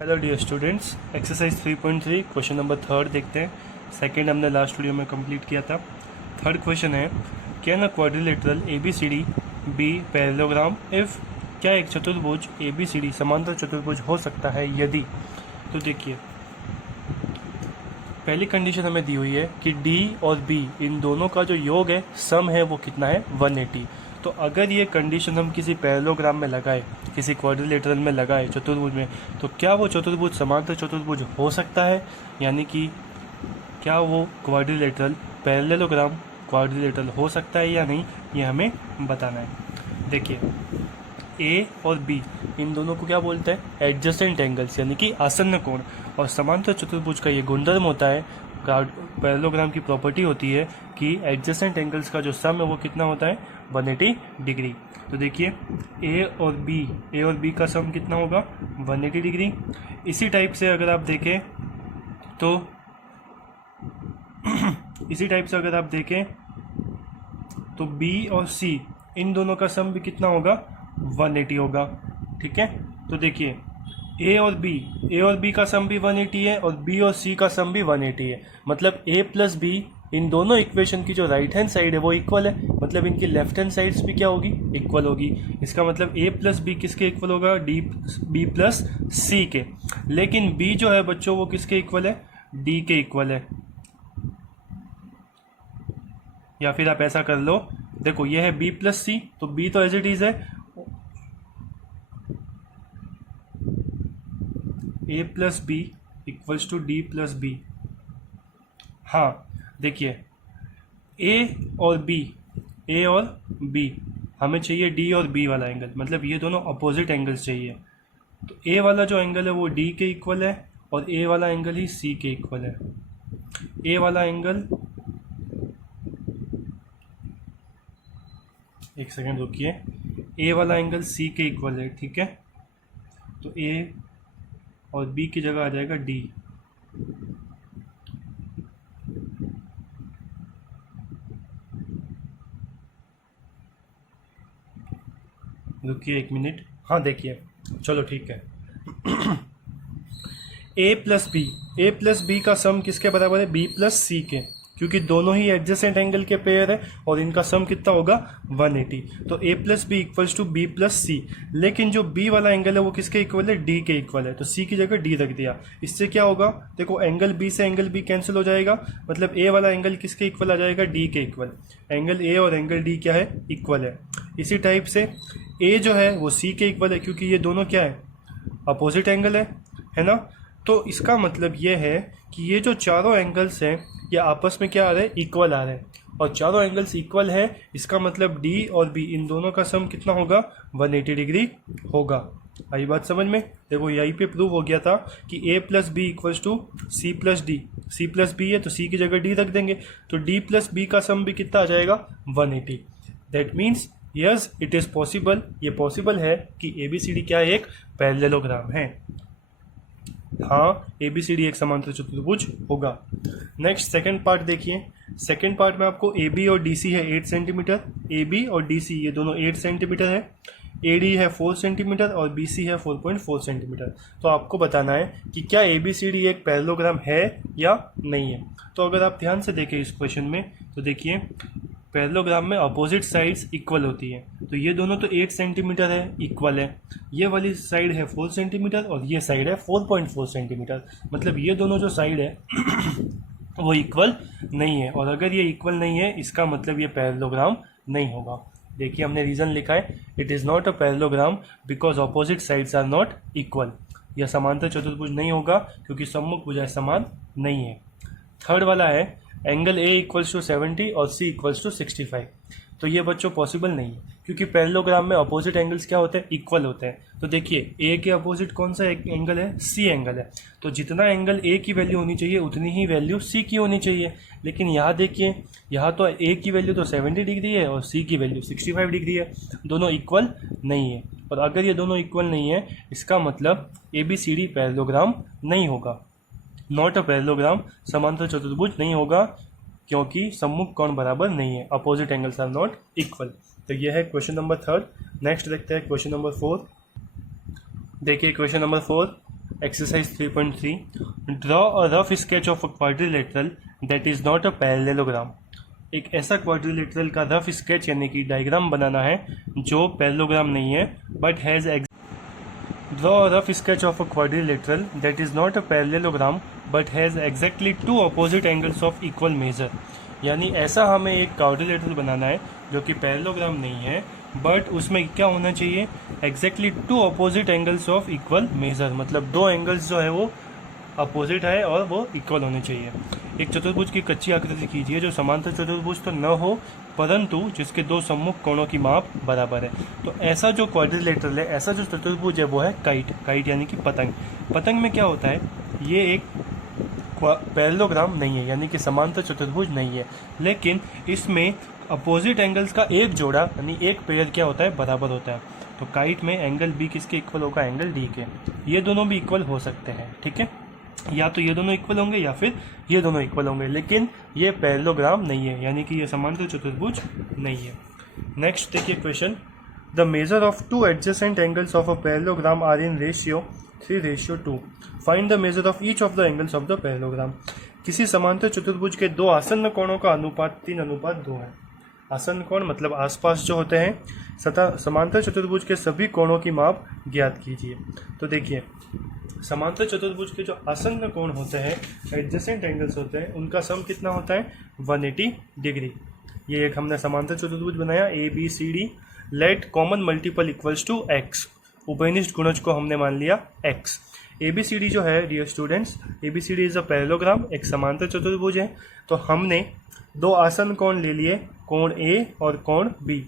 Hello dear students, exercise 3.3 question number third देखते हैं। Second हमने लास्ट वीडियो में कंप्लीट किया था। थर्ड क्वेश्चन है, can a quadrilateral A B C D be parallelogram if, क्या एक चतुर्भुज ए बी सी डी समांतर चतुर्भुज हो सकता है यदि। तो देखिए, पहली कंडीशन हमें दी हुई है कि डी और बी इन दोनों का जो योग है, सम है, वो कितना है 180। तो अगर ये कंडीशन हम किसी पैरेललोग्राम में लगाए, किसी क्वाड्रिलेटरल में लगाए, चतुर्भुज में, तो क्या वो चतुर्भुज समांतर चतुर्भुज हो सकता है, यानी कि क्या वो क्वाड्रिलेटरल पैरेललोग्राम क्वाड्रिलेटरल हो सकता है या नहीं, ये हमें बताना है। देखिए, ए और बी इन दोनों को क्या बोलते हैं, एडजेसेंट एंगल्स, यानी कि आसन्न कोण। और समांतर चतुर्भुज का ये गुणधर्म होता है, पैरेललोग्राम की प्रॉपर्टी होती है कि एडजेसेंट एंगल्स का जो सम है वो कितना होता है 180 डिग्री। तो देखिए, ए और बी का सम कितना होगा 180 डिग्री। इसी टाइप से अगर आप देखें तो बी और सी इन दोनों का सम भी कितना होगा 180 होगा। ठीक है, तो देखिए, ए और बी का सम भी 180 है और बी और सी का सम भी 180 है। मतलब ए प्लस बी इन दोनों इक्वेशन की जो राइट हैंड साइड है वो इक्वल है, मतलब इनकी लेफ्ट हैंड साइड्स भी क्या होगी, इक्वल होगी। इसका मतलब ए प्लस बी किसके इक्वल होगा, बी प्लस सी के। लेकिन बी जो है बच्चों वो किसके इक्वल है, डी के इक्वल है। या फिर आप ऐसा कर लो, देखो ये है बी प्लस सी, तो बी तो एज इट इज है A plus B equals to D plus B. हाँ देखिए, ए और बी हमें चाहिए डी और बी वाला एंगल, मतलब ये दोनों अपोजिट एंगल्स चाहिए। तो ए वाला जो एंगल है वो डी के इक्वल है और ए वाला एंगल ही सी के इक्वल है। ए वाला एंगल, एक सेकेंड रुकिए, ए वाला एंगल सी के इक्वल है। ठीक है, तो ए और बी की जगह आ जाएगा डी। रुकिए एक मिनट, हाँ देखिए, चलो ठीक है। ए प्लस बी का सम किसके बराबर है, बी प्लस सी के, क्योंकि दोनों ही एडजेसेंट एंगल के पेयर है और इनका सम कितना होगा 180। तो A plus B equals to B plus C. लेकिन जो बी वाला एंगल है वो किसके इक्वल है, डी के इक्वल है, तो सी की जगह डी रख दिया। इससे क्या होगा, देखो एंगल बी से एंगल बी कैंसिल हो जाएगा, मतलब ए वाला एंगल किसके इक्वल आ जाएगा, डी के इक्वल। एंगल ए और एंगल डी क्या है, इक्वल है। इसी टाइप से ए जो है वो सी के इक्वल है, क्योंकि ये दोनों क्या है, अपोजिट एंगल है ना। तो इसका मतलब ये है कि ये जो चारों एंगल्स हैं ये आपस में क्या आ रहे हैं, इक्वल आ रहे हैं। और चारों एंगल्स इक्वल है, इसका मतलब डी और बी इन दोनों का सम कितना होगा 180 डिग्री होगा। आई बात समझ में। देखो यहीं पे प्रूव हो गया था कि A plus B equals to C plus D. C plus B है तो सी की जगह डी रख देंगे, तो डी प्लस बी का सम भी कितना आ जाएगा 180। That means yes it is possible, ये पॉसिबल है कि ए बी सी डी क्या एक पैरेललोग्राम है। हाँ, ए बी सी डी एक समांतर चतुर्भुज होगा। नेक्स्ट सेकंड पार्ट देखिए। सेकंड पार्ट में आपको ए बी और डी सी है 8 सेंटीमीटर, ए बी और डी सी ये दोनों 8 सेंटीमीटर है, ए डी है 4 सेंटीमीटर और बी सी है 4.4 सेंटीमीटर। तो आपको बताना है कि क्या ए बी सी डी एक पैरेललोग्राम है या नहीं है। तो अगर आप ध्यान से देखें इस क्वेश्चन में, तो देखिए पैरेललोग्राम में अपोजिट साइड्स इक्वल होती है, तो ये दोनों तो 8 सेंटीमीटर है, इक्वल है। ये वाली साइड है 4 सेंटीमीटर और ये साइड है 4.4 सेंटीमीटर, मतलब ये दोनों जो साइड है वो इक्वल नहीं है। और अगर ये इक्वल नहीं है, इसका मतलब ये पैरेललोग्राम नहीं होगा। देखिए हमने रीज़न लिखा है, it is not a parallelogram because opposite sides are not equal. यह समांतर चतुर्भुज नहीं होगा क्योंकि सम्मुख भुजाएं समान नहीं है। थर्ड वाला है, एंगल ए इक्वल्स टू 70 और सी इक्वल्स टू 65। तो ये बच्चों पॉसिबल नहीं है, क्योंकि पैरेललोग्राम में अपोजिट एंगल्स क्या होते हैं, इक्वल होते हैं। तो देखिए ए के अपोजिट कौन सा एंगल है, सी एंगल है, तो जितना एंगल ए की वैल्यू होनी चाहिए उतनी ही वैल्यू सी की होनी चाहिए। लेकिन यहाँ देखिए, यहाँ तो ए की वैल्यू तो 70 डिग्री है और सी की वैल्यू 65 डिग्री है, दोनों इक्वल नहीं है। और अगर ये दोनों इक्वल नहीं है, इसका मतलब A B C D parallelogram नहीं होगा, नॉट अ पैरेललोग्राम, समांतर चतुर्भुज नहीं होगा, क्योंकि सम्मुख कोण बराबर नहीं है, opposite angles are not equal. तो यह है क्वेश्चन नंबर थर्ड। नेक्स्ट देखते हैं क्वेश्चन नंबर 4। देखिए question number 4, Exercise 3.3. Draw a rough sketch of a quadrilateral that is not a parallelogram. एक ऐसा क्वाड्रिलेटरल का रफ स्केच यानी कि डायग्राम बनाना है जो पैरेललोग्राम नहीं है but has Draw a rough sketch of a quadrilateral that is not a parallelogram but has exactly two opposite angles of equal measure. यानी ऐसा हमें एक क्वाड्रिलेटरल बनाना है जो कि पैरेललोग्राम नहीं है बट उसमें क्या होना चाहिए, exactly two opposite angles of equal measure, मतलब दो एंगल्स जो है वो अपोजिट है और वो इक्वल होने चाहिए। एक चतुर्भुज की कच्ची आकृति कीजिए जो समांतर चतुर्भुज तो न हो परंतु जिसके दो सम्मुख कोणों की माप बराबर है। तो ऐसा जो क्वाड्रिलेटरल है, ऐसा जो चतुर्भुज है वो है काइट यानी कि पतंग। पतंग में क्या होता है, ये एक पैरेललोग्राम नहीं है यानी कि समांतर चतुर्भुज नहीं है, लेकिन इसमें अपोजिट एंगल्स का एक जोड़ा यानी एक पेयर क्या होता है, बराबर होता है। तो काइट में एंगल बी किसके इक्वल होगा, एंगल डी के। ये दोनों भी इक्वल हो सकते हैं, ठीक है, या तो ये दोनों इक्वल होंगे या फिर ये दोनों इक्वल होंगे, लेकिन ये पैरेललोग्राम नहीं है यानी कि ये समांतर चतुर्भुज नहीं है। नेक्स्ट देखिए question, the measure of two adjacent angles of a parallelogram are in ratio 3:2। Find the measure of each of the angles of the parallelogram. किसी समांतर चतुर्भुज के दो आसन्न कोणों का अनुपात 3:2 है। आसन्न कोण मतलब आसपास जो होते हैं, तथा समांतर चतुर्भुज के सभी कोणों की माप ज्ञात कीजिए। तो देखिए समांतर चतुर्भुज के जो आसन्न कोण होते हैं, एडजेसेंट एंगल्स होते हैं, उनका सम कितना होता है, 180 डिग्री। ये एक हमने समांतर चतुर्भुज बनाया ABCD, let common multiple equals to x। उभयनिष्ठ गुणज को हमने मान लिया x। ABCD जो है dear students, ABCD is a parallelogram, एक समांतर चतुर्भुज है। तो हमने दो आसन्न कोण ले लिए, कोण A और कोण B।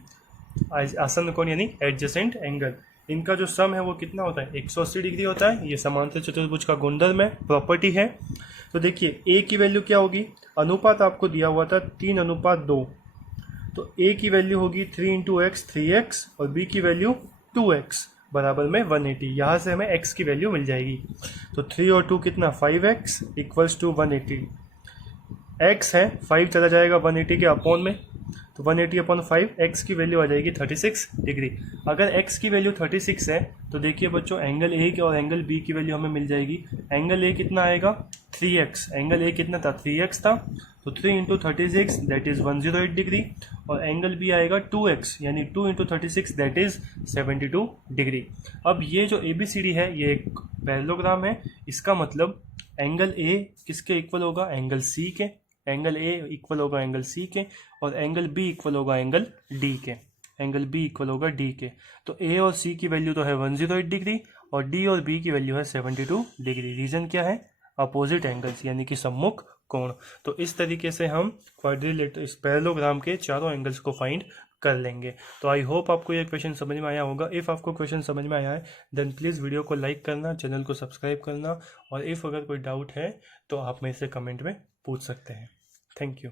आसन्न कोण यानी एडजेसेंट एंगल, इनका जो सम है वो कितना होता है, 180 डिग्री होता है। ये समांतर चतुर्भुज का गुणधर्म है, प्रॉपर्टी है। तो देखिए A की वैल्यू क्या होगी, अनुपात आपको दिया हुआ था 3:2, तो A की वैल्यू होगी 3 × x 3x और B की वैल्यू 2x बराबर में 180। यहाँ से हमें x की वैल्यू मिल जाएगी। तो 3 और 2 कितना, 5x इक्वल्स टू 180। x है 5 चला जाएगा 180 के अपॉन में, तो 180/5 x की वैल्यू आ जाएगी 36 डिग्री। अगर x की वैल्यू 36 है तो देखिए बच्चों एंगल A की और एंगल B की वैल्यू हमें मिल जाएगी। एंगल A कितना आएगा, 3x। एंगल A कितना था, 3x था, तो 3 × 36 दैट इज़ 108 डिग्री, और एंगल B आएगा 2x यानी 2 × 36 दैट इज़ 72 डिग्री। अब ये जो ABCD है ये एक पैरेललोग्राम है, इसका मतलब एंगल A किसके इक्वल होगा, एंगल C के। एंगल A इक्वल होगा एंगल C के, और एंगल B इक्वल होगा एंगल D के। एंगल B इक्वल होगा D के। तो A और C की वैल्यू तो है 108 डिग्री और D और B की वैल्यू है 72 डिग्री। रीजन क्या है, अपोजिट एंगल्स यानी कि सम्मुख कोण। तो इस तरीके से हम क्वाड्रिलेटरल इस पैरेललोग्राम के चारों एंगल्स को फाइंड कर लेंगे। तो आई होप आपको ये क्वेश्चन समझ में आया होगा। इफ़ आपको क्वेश्चन समझ में आया है देन प्लीज़ वीडियो को लाइक करना, चैनल को सब्सक्राइब करना, और इफ़ अगर कोई डाउट है तो आप मेरे से कमेंट में पूछ सकते हैं। Thank you.